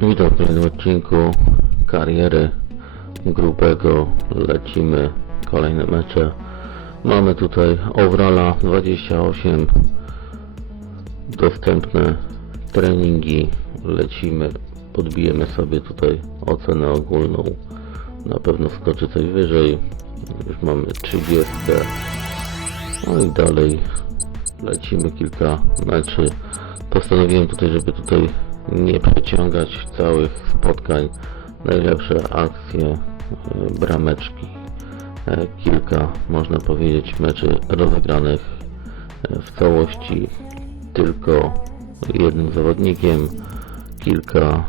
Witam w kolejnym odcinku kariery grubego. Lecimy kolejne mecze. Mamy tutaj overalla 28 dostępne treningi. Lecimy, podbijemy sobie tutaj ocenę ogólną. Na pewno skoczy coś wyżej. Już mamy 30. No i dalej lecimy kilka meczy. Postanowiłem tutaj, żeby tutaj nie przeciągać całych spotkań. Najlepsze akcje, e, brameczki. E, Kilka, można powiedzieć, meczy rozegranych e, w całości tylko jednym zawodnikiem. Kilka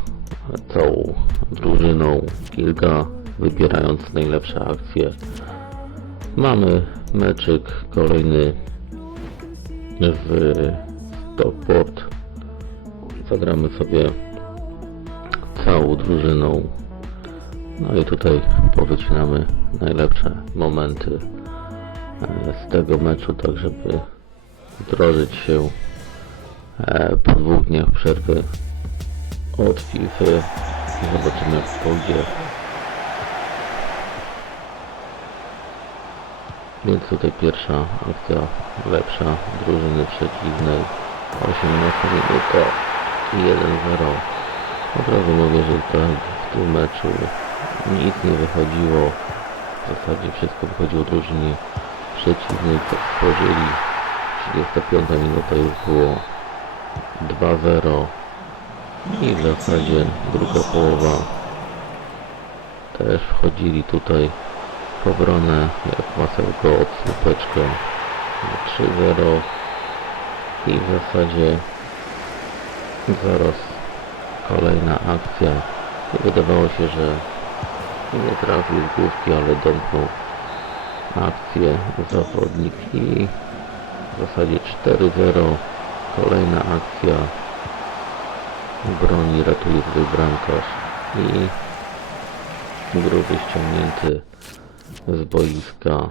całą drużyną. Kilka wybierając najlepsze akcje. Mamy meczyk kolejny w Stockport. Zagramy sobie całą drużyną. No i tutaj powycinamy najlepsze momenty e, z tego meczu, tak żeby wdrożyć się e, po dwóch dniach przerwy od FIFA. Zobaczymy jak pójdzie. Więc tutaj pierwsza akcja lepsza drużyny przeciwnej 18 minuta 1-0 Od razu mówię, że tak w tym meczu nic nie wychodziło. W zasadzie wszystko wychodziło drużynie przeciwnej. Co stworzyli 35 minuta już było 2-0 i w zasadzie druga połowa też wchodzili tutaj w obronę. Jak masełko od słupeczkę 3-0 i w zasadzie zaraz kolejna akcja. Wydawało się, że nie trafił z główki, ale domknął akcję zawodnik i w zasadzie 4-0 kolejna akcja broni ratuje swój bramkarz i gruby ściągnięty z boiska.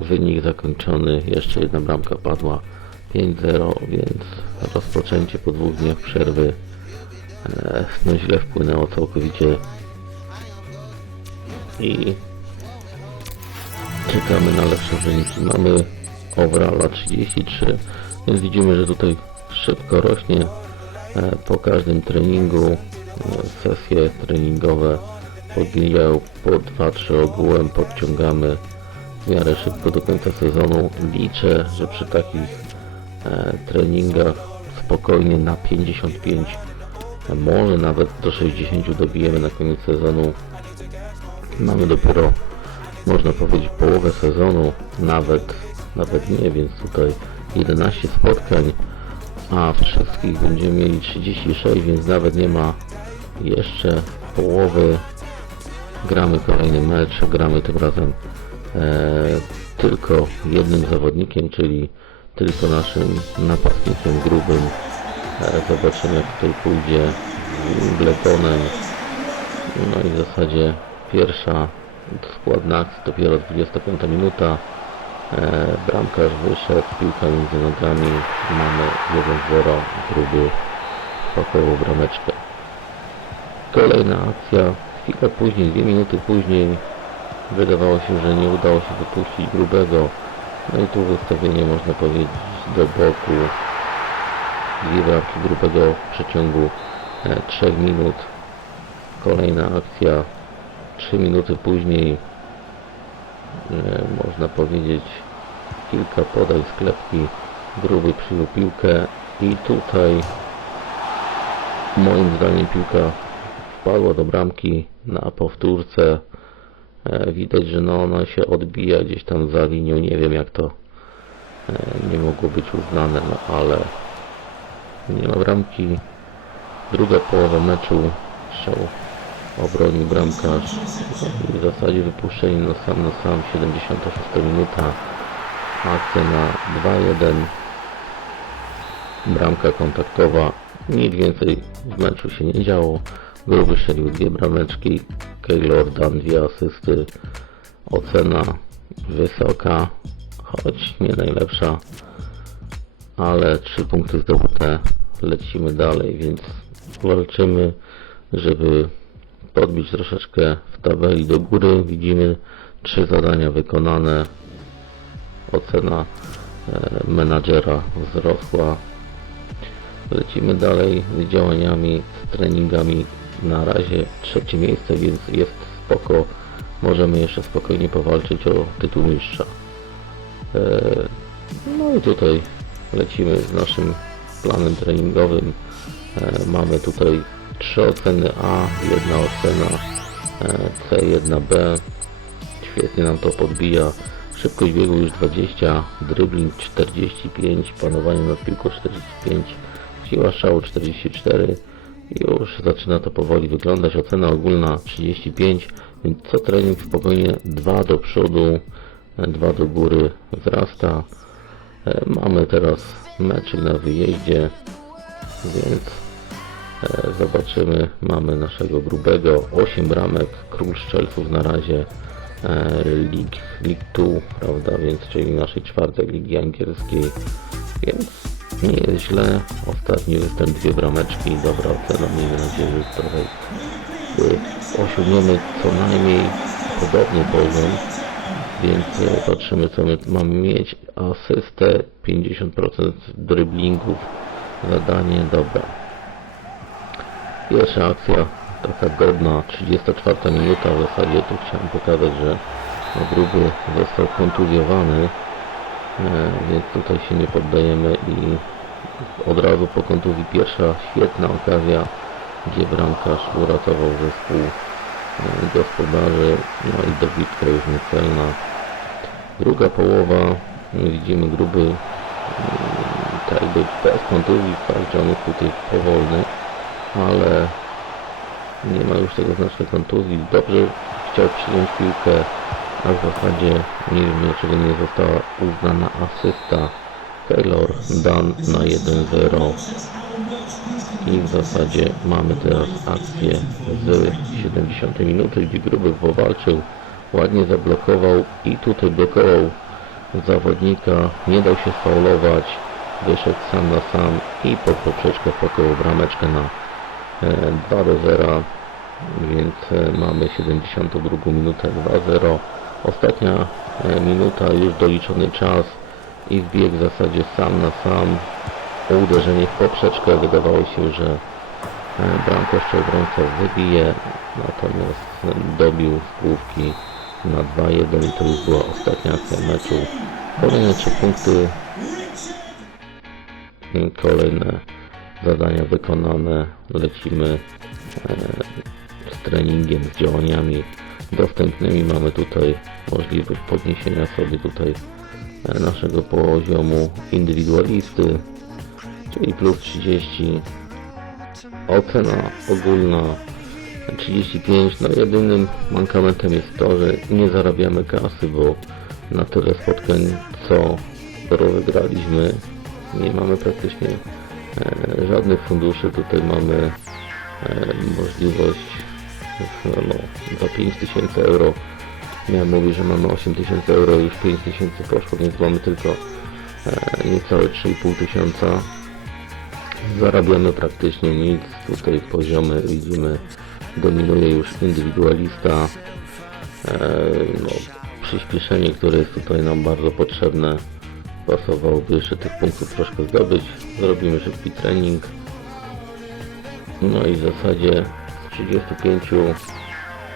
Wynik zakończony, jeszcze jedna bramka padła 5-0, więc rozpoczęcie po dwóch dniach przerwy e, no źle wpłynęło całkowicie i czekamy na lepsze wyniki. Mamy overalla 33, więc widzimy, że tutaj szybko rośnie e, po każdym treningu e, sesje treningowe podbijają po 2-3 ogółem, podciągamy w miarę szybko do końca sezonu. Liczę, że przy takich treningach spokojnie na 55, e, może nawet do 60 dobijemy na koniec sezonu. Mamy dopiero, można powiedzieć, połowę sezonu, nawet, nawet nie, więc tutaj 11 spotkań, a wszystkich będziemy mieli 36, więc nawet nie ma jeszcze połowy gramy kolejny mecz, gramy tym razem e, tylko jednym zawodnikiem, czyli tylko naszym napastnikiem grubym. E, zobaczymy jak tutaj pójdzie z Bletonem. No i w zasadzie pierwsza składna akcja dopiero 25 minuta. E, bramkarz wyszedł, piłka między nogami, mamy 1-0, gruby pakową brameczkę. Kolejna akcja, chwilę później, dwie minuty później wydawało się, że nie udało się wypuścić grubego. No i tu wystawienie można powiedzieć do boku. Dwie bramki grubego w przeciągu e, 3 minut. Kolejna akcja 3 minuty później e, można powiedzieć kilka podań sklepki gruby przyjął piłkę i tutaj moim zdaniem piłka wpadła do bramki na powtórce. E, widać, że no ona się odbija gdzieś tam za linią. Nie wiem jak to e, nie mogło być uznane, no ale nie ma bramki. Druga połowa meczu. Strzał obronił bramkarz. I w zasadzie wypuszczenie no sam na sam 76 minuta. Akcja na 2-1 bramka kontaktowa. Nic więcej w meczu się nie działo Gruby strzelił dwie brameczki Keylor Dan dwie asysty ocena wysoka choć nie najlepsza ale trzy punkty zdobyte lecimy dalej więc walczymy, żeby podbić troszeczkę w tabeli do góry. Widzimy trzy zadania wykonane. Ocena e, menadżera wzrosła. Lecimy dalej z działaniami, z treningami. Na razie trzecie miejsce, więc jest spoko. Możemy jeszcze spokojnie powalczyć o tytuł mistrza. E, No i tutaj lecimy z naszym planem treningowym. E, Mamy tutaj trzy oceny A, jedna ocena e, C, jedna B. Świetnie nam to podbija. Szybkość biegu już 20, dribbling 45, panowanie nad piłką 45, siła strzału 44. Już zaczyna to powoli wyglądać. Ocena ogólna 35, więc co trening spokojnie 2 do przodu, 2 do góry wzrasta. E, Mamy teraz meczyk na wyjeździe, więc e, zobaczymy. Mamy naszego grubego 8 bramek, król strzelców na razie. League, League 2, prawda, więc czyli naszej czwartej ligi angielskiej, więc nie jest źle. Ostatni występ dwie brameczki, dobra ocena, miejmy nadzieję, że trochę osiągniemy co najmniej podobny poziom, więc e, patrzymy co my mamy mieć. Asystę 50% driblingów, zadanie, dobra. Pierwsza akcja taka godna, 34 minuta w zasadzie, tu chciałem pokazać, że no, gruby został kontuzjowany, więc tutaj się nie poddajemy i od razu po kontuzji pierwsza świetna okazja, gdzie bramkarz uratował zespół e, gospodarzy, no i dobitka już niecelna. Druga połowa, widzimy gruby mm, tak jakby bez kontuzji, fakt, że on jest tutaj powolny, ale nie ma już tego znacznej kontuzji. Dobrze chciał przyjąć piłkę, a w zasadzie dlaczego nie została uznana asysta. Taylor dan na 1-0 i w zasadzie mamy teraz akcję z 70 minuty, gdzie Gruby powalczył, ładnie zablokował i tutaj blokował zawodnika, nie dał się faulować, wyszedł sam na sam i pod poprzeczkę pokoł brameczkę na e, 2 do 0, więc e, mamy 72 minutę 2-0. Ostatnia e, minuta, już doliczony czas i wbieg w zasadzie sam na sam. Uderzenie w poprzeczkę wydawało się, że e, bramkarz obrońca wybije, natomiast dobił z główki na 2-1 i to już była ostatnia akcja meczu. Kolejne trzy punkty, kolejne zadania wykonane, lecimy e, z treningiem, z działaniami dostępnymi. Mamy tutaj możliwość podniesienia sobie tutaj e, naszego poziomu indywidualisty, czyli plus 30. Ocena ogólna 35. No jedynym mankamentem jest to, że nie zarabiamy kasy, bo na tyle spotkań co rozegraliśmy nie mamy praktycznie e, żadnych funduszy. Tutaj mamy e, możliwość no, za 5000 euro. Miałem mówić, że mamy 8000 euro już 5000 poszło, więc mamy tylko e, niecałe 3,5 tysiąca. Zarabiamy praktycznie nic. Tutaj poziomy widzimy dominuje już indywidualista. E, no, przyspieszenie, które jest tutaj nam bardzo potrzebne pasowałoby jeszcze tych punktów troszkę zdobyć. Zrobimy szybki trening. No i w zasadzie 35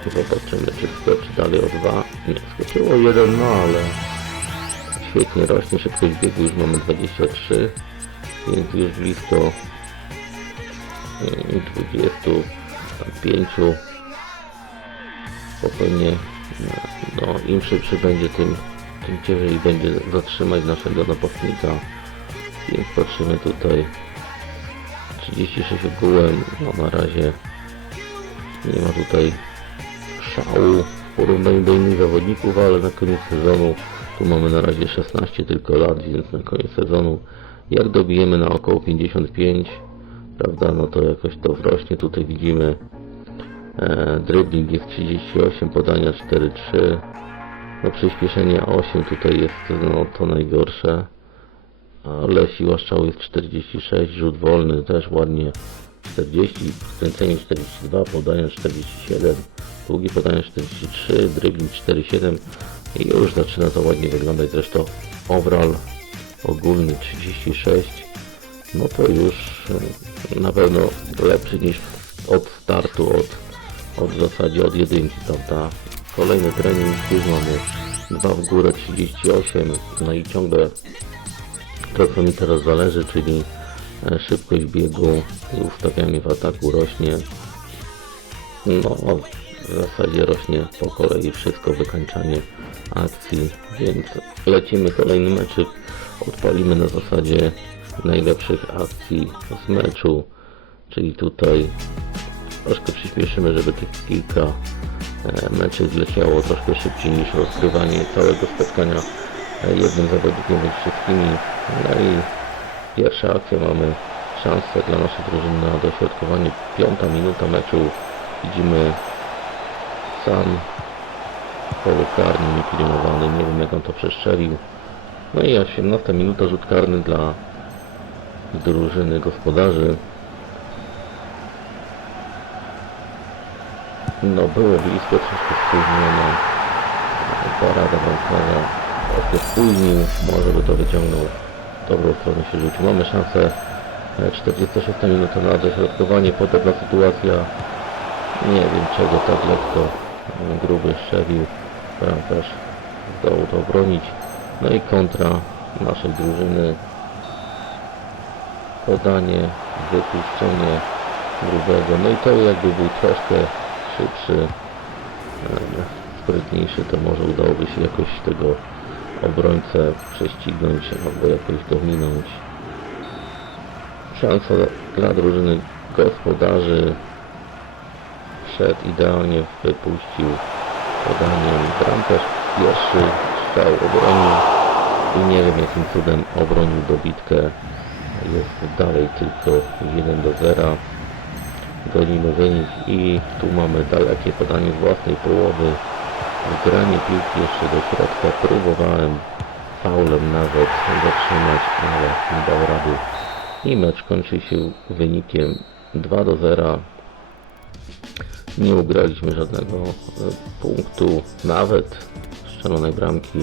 zobaczymy czy skoczy dalej o 2 nie, skoczyło 1 no ale świetnie rośnie szybkość biegu już mamy 23 więc już blisko mm, 25 spokojnie no im szybszy będzie tym tym ciężej będzie zatrzymać naszego napastnika. Więc patrzymy tutaj. 36 ogółem no na razie nie ma tutaj szału w porównaniu do innych zawodników ale na koniec sezonu tu mamy na razie 16 tylko lat więc na koniec sezonu jak dobijemy na około 55 prawda no to jakoś to wrośnie. Tutaj widzimy e, dribbling jest 38 podania 4-3 no przyspieszenie 8 tutaj jest no to najgorsze ale siła strzału jest 46 rzut wolny też ładnie 40, skręcenie 42, podanie 47, długie podanie 43, dribbling 47 i już zaczyna to ładnie wyglądać. Zresztą overall ogólny 36, no to już e, na pewno lepszy niż od startu, od, od w zasadzie od jedynki, prawda? Kolejny trening, już mamy dwa w górę 38, no i ciągle to co mi teraz zależy, czyli szybkość biegu i ustawianie w ataku rośnie. No, w zasadzie rośnie po kolei wszystko, wykańczanie akcji, więc lecimy kolejny meczyk, odpalimy na zasadzie najlepszych akcji z meczu, czyli tutaj troszkę przyspieszymy, żeby tych kilka e, meczy zleciało troszkę szybciej niż rozgrywanie całego spotkania e, jednym zawodnikiem wszystkimi. No i pierwsza akcja mamy szansę dla naszej drużyny na dośrodkowanie. Piąta minuta meczu. Widzimy sam polu karny. Nie wiem jak on to przestrzelił. No i 18 minuta rzut karny dla drużyny gospodarzy. No było blisko, troszkę spóźnione. Parada bramkarza troszkę spóźnił, może by to wyciągnął. Dobrą stronę się rzucił. Mamy szansę. e, 46 minuta na dośrodkowanie, podobna sytuacja. Nie wiem czego tak lekko e, gruby strzelił. Bramkarz zdołał to obronić. No i kontra naszej drużyny. Podanie, wypuszczenie grubego. No i to jakby był troszkę szybszy, e, sprytniejszy, to może udałoby się jakoś tego obrońcę prześcignąć albo jakoś dominąć. Szansa dla drużyny gospodarzy. Wszedł idealnie, wypuścił podaniem. Bramkarz pierwszy strzał obronił i nie wiem jakim cudem obronił dobitkę. Jest dalej tylko 1 do 0 gonimy wynik i tu mamy dalekie podanie z własnej połowy granie piłki jeszcze do środka próbowałem faulem nawet zatrzymać ale nie dał rady. I mecz kończy się wynikiem 2 do 0 nie ugraliśmy żadnego e, punktu nawet strzelonej bramki.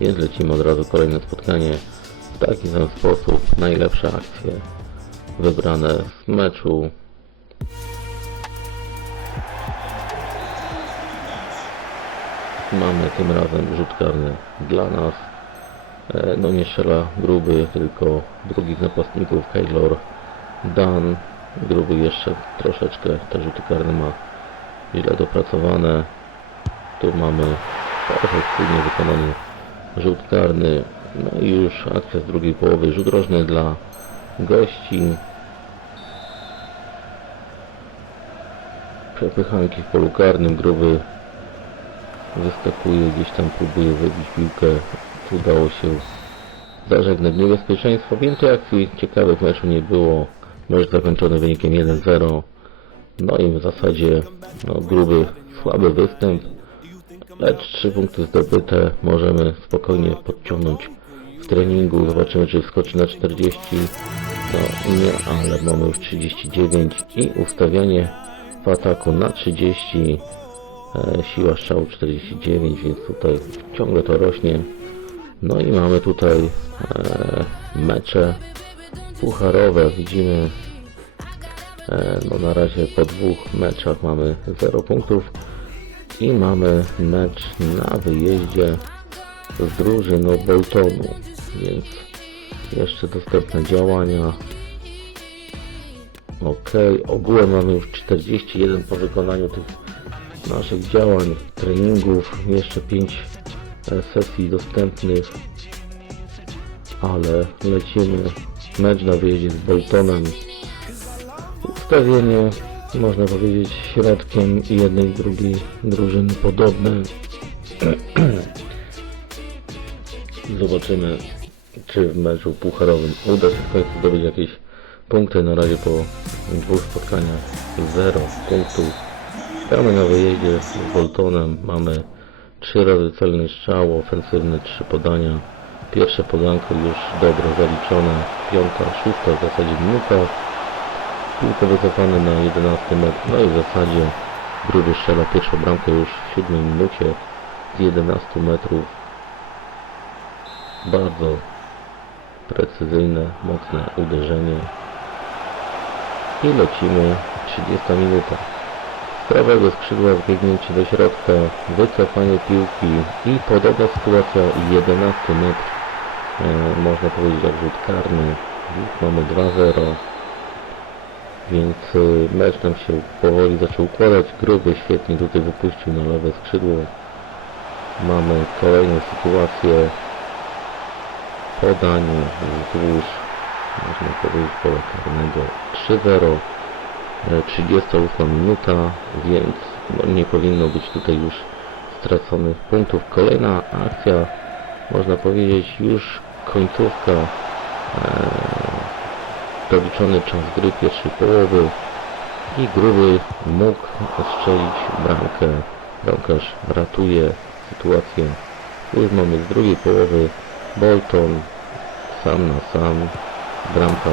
Więc lecimy od razu kolejne spotkanie. W taki sam sposób najlepsze akcje wybrane z meczu Mamy tym razem rzut karny dla nas. E, No nie strzela gruby, tylko drugi z napastników, Keylor Dan. Gruby jeszcze troszeczkę te rzuty karne ma źle dopracowane. Tu mamy perfekcyjnie wykonany rzut karny. No i już akcja z drugiej połowy. Rzut rożny dla gości. Przepychanki w polu karnym. Gruby wyskakuje, gdzieś tam próbuje wybić piłkę. Udało się zażegnać niebezpieczeństwo. Więcej akcji ciekawych meczu nie było. Mecz zakończony wynikiem 1-0. No i w zasadzie no, gruby, słaby występ. Lecz trzy punkty zdobyte możemy spokojnie podciągnąć w treningu. Zobaczymy czy wskoczy na 40. No nie, ale mamy już 39 i ustawianie w ataku na 30. E, siła strzału 49, więc tutaj ciągle to rośnie. No i mamy tutaj e, mecze pucharowe. Widzimy e, no na razie po dwóch meczach mamy 0 punktów i mamy mecz na wyjeździe z drużyną Boltonu, więc jeszcze dostępne działania. Ok, ogółem mamy już 41 po wykonaniu tych naszych działań, treningów, jeszcze 5 sesji dostępnych, ale lecimy mecz na wyjeździe z Boltonem. Ustawienie, można powiedzieć, środkiem jednej i drugiej drużyny podobne. Zobaczymy, czy w meczu pucharowym uda się w końcu zdobyć jakieś punkty. Na razie po dwóch spotkaniach 0 punktów. Gramy na wyjeździe z Boltonem. Mamy 3 razy celny strzał, ofensywny 3 podania. Pierwsze podanko już dobro zaliczone. Piąta, szósta w zasadzie minuta. piłkę wycofane na 11 metr, no i w zasadzie Gruby strzela pierwszą bramkę już w 7 minucie z 11 metrów. Bardzo precyzyjne, mocne uderzenie. I lecimy 30 minuta. Prawego skrzydła wbiegnięcie do środka, wycofanie piłki i podobna sytuacja 11 metr. E, można powiedzieć jak rzut karny. Mamy 2-0. Więc y, mecz nam się powoli zaczął układać. Gruby świetnie tutaj wypuścił na lewe skrzydło. Mamy kolejną sytuację. Podanie wzdłuż, można powiedzieć, pola karnego 3-0. E, 38 minuta, więc no, nie powinno być tutaj już straconych punktów. Kolejna akcja, można powiedzieć, już końcówka. E, doliczony czas gry pierwszej połowy i Gruby mógł strzelić bramkę. Bramkarz ratuje sytuację. Już mamy z drugiej połowy Bolton sam na sam. Bramka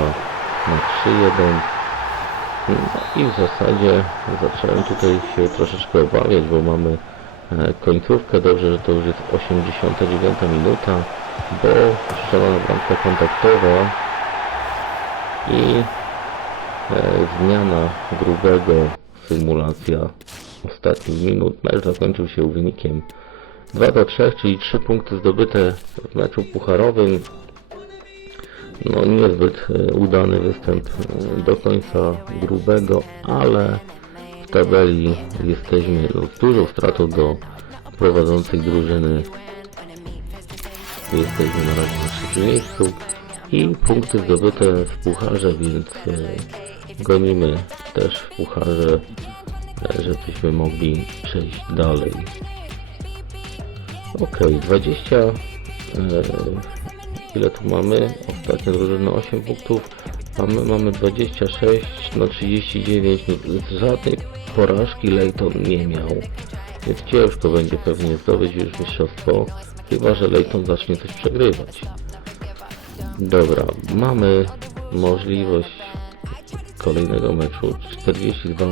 na 3-1. No i w zasadzie zacząłem tutaj się troszeczkę obawiać, bo mamy e, końcówkę. Dobrze, że to już jest 89 minuta, bo strzelona bramka kontaktowa i e, zmiana grubego symulacja ostatnich minut. Mecz zakończył się wynikiem 2 do 3, czyli 3 punkty zdobyte w meczu pucharowym. No niezbyt e, udany występ e, do końca grubego, ale w tabeli jesteśmy no, z dużą stratą do prowadzących drużyny. Jesteśmy na razie na trzecim miejscu i punkty zdobyte w pucharze, więc e, gonimy też w pucharze, żebyśmy mogli przejść dalej. Ok, 20 e, ile tu mamy? Ostatnia drużyna 8 punktów a my mamy 26, no 39, no, żadnej porażki Leighton nie miał. Więc ciężko będzie pewnie zdobyć już mistrzostwo, chyba że Leighton zacznie coś przegrywać. Dobra, mamy możliwość kolejnego meczu 42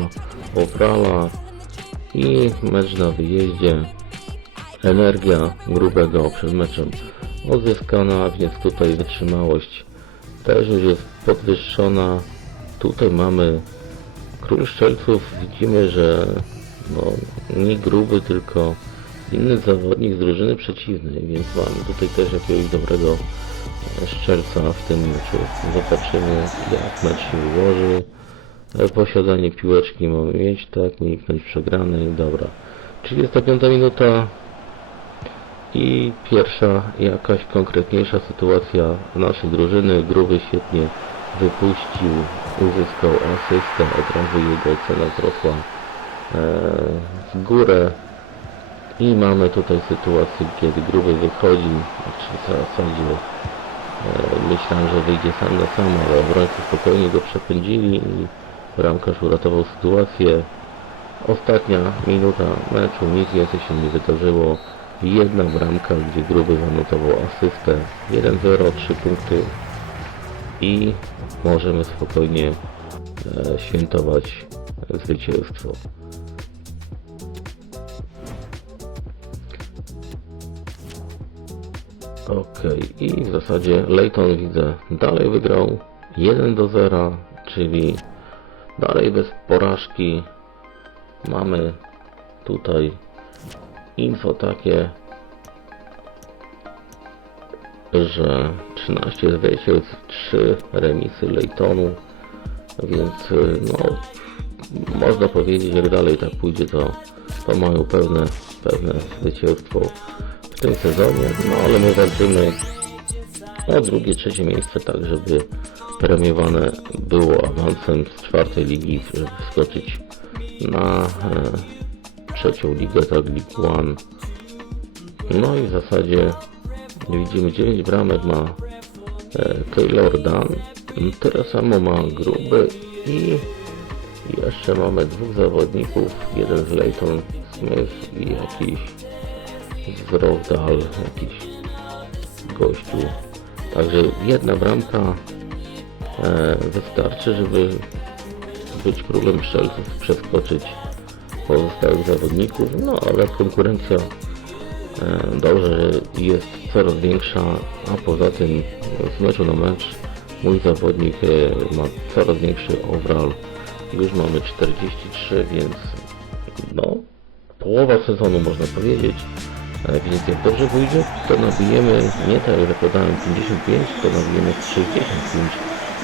Oprala i mecz na wyjeździe. Energia grubego przed meczem odzyskana, więc tutaj wytrzymałość też już jest podwyższona. Tutaj mamy król szczelców. Widzimy, że no, nie gruby, tylko inny zawodnik z drużyny przeciwnej, więc mamy tutaj też jakiegoś dobrego Szczelca w tym meczu. Zobaczymy jak mecz się ułoży. E, Posiadanie piłeczki mamy mieć, tak, uniknąć przegranej, dobra. 35 minuta i pierwsza jakaś konkretniejsza sytuacja naszej drużyny. Gruby świetnie wypuścił, uzyskał asystę, od razu jego cena wzrosła e, w górę. I mamy tutaj sytuację, kiedy gruby wychodzi, znaczy w zasadzie E, Myślałem, że wyjdzie sam na sam, ale obrońcy spokojnie go przepędzili i bramkarz uratował sytuację. Ostatnia minuta meczu, nic więcej się nie wydarzyło. Jedna bramka, gdzie Gruby zanotował asystę. 1-0, 3 punkty i możemy spokojnie e, świętować zwycięstwo. Okej, i w zasadzie Leighton widzę dalej wygrał 1 do 0, czyli dalej bez porażki. Mamy tutaj info takie, że 13 zwycięstw, 3 remisy Leightonu, więc no można powiedzieć, jak dalej tak pójdzie, to, to mają pewne, pewne zwycięstwo w tym sezonie, no ale my walczymy o drugie, trzecie miejsce, tak żeby premiowane było awansem z czwartej ligi, żeby wskoczyć na e, trzecią ligę, tak League One. No i w zasadzie widzimy 9 bramek ma e, Taylor Dunn, tyle samo ma Gruby i jeszcze mamy dwóch zawodników, jeden z Leighton Smith i jakiś z Rowdal, jakiś gościu. Także jedna bramka e, wystarczy, żeby być królem strzelców, przeskoczyć pozostałych zawodników, no ale konkurencja e, dobrze, jest coraz większa, a poza tym z meczu na mecz mój zawodnik e, ma coraz większy overall. Już mamy 43, więc no, połowa sezonu można powiedzieć. E, Więc jak dobrze pójdzie, to nabijemy nie tak jak podałem 55, to nabijemy 65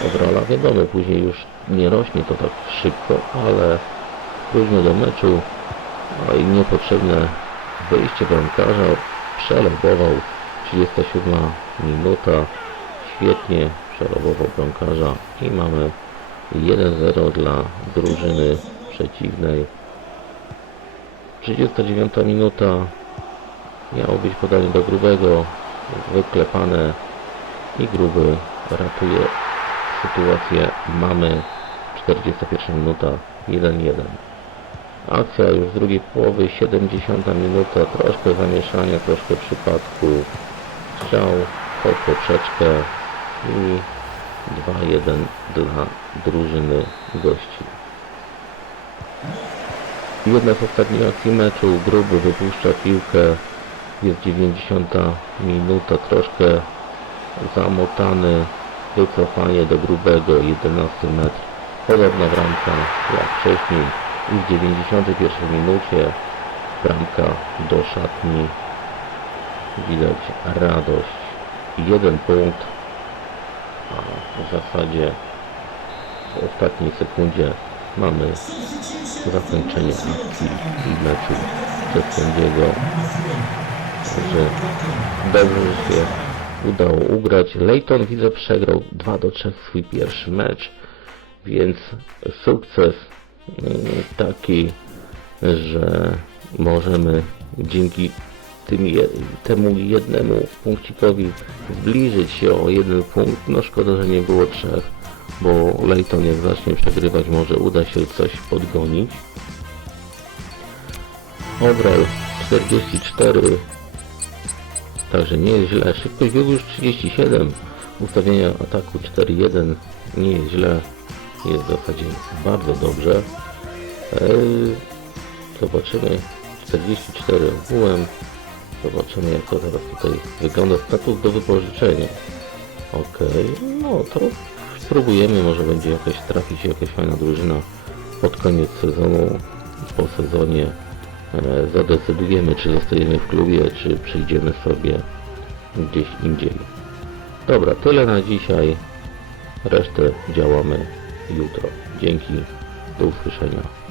overalla. Wiadomo, później już nie rośnie to tak szybko, ale późno do meczu, a i niepotrzebne wyjście bramkarza przelobował 37 minuta. Świetnie przelobował bramkarza i mamy 1-0 dla drużyny przeciwnej. 39 minuta. Miało być podanie do grubego wyklepane i gruby ratuje sytuację. Mamy 41 minuta 1-1 Akcja już drugiej połowy, 70 minuta, troszkę zamieszania, troszkę przypadku. Strzał pod poprzeczkę i 2-1 dla drużyny gości. Jedna z ostatnich akcji meczu, Gruby wypuszcza piłkę, jest 90 minuta, troszkę zamotany, wycofanie do Grubego, 11 metr, podobna bramka jak wcześniej i w 91 minucie bramka do szatni. Widać radość. Jeden punkt. A w zasadzie w ostatniej sekundzie mamy zakończenie akcji i meczu przez sędziego że dobrze się udało ugrać. Leighton widzę przegrał 2 do 3 swój pierwszy mecz więc sukces taki, że możemy dzięki tym temu jednemu punkcikowi zbliżyć się o jeden punkt. No szkoda, że nie było trzech, bo Leighton jak zacznie przegrywać może uda się coś podgonić. Obral 44 Także nie jest źle. Szybkość biegu już 37. Ustawienia ataku 4.1 nie jest źle. Jest w zasadzie bardzo dobrze. Eee, Zobaczymy 44 WM. Zobaczymy jak to teraz tutaj wygląda. Status do wypożyczenia. Ok, no to spróbujemy. Może będzie jakaś trafi się jakaś fajna drużyna pod koniec sezonu. Po sezonie e, zadecydujemy czy zostajemy w klubie, czy przyjdziemy sobie gdzieś indziej. Dobra, tyle na dzisiaj. Resztę działamy jutro. Dzięki. Do usłyszenia.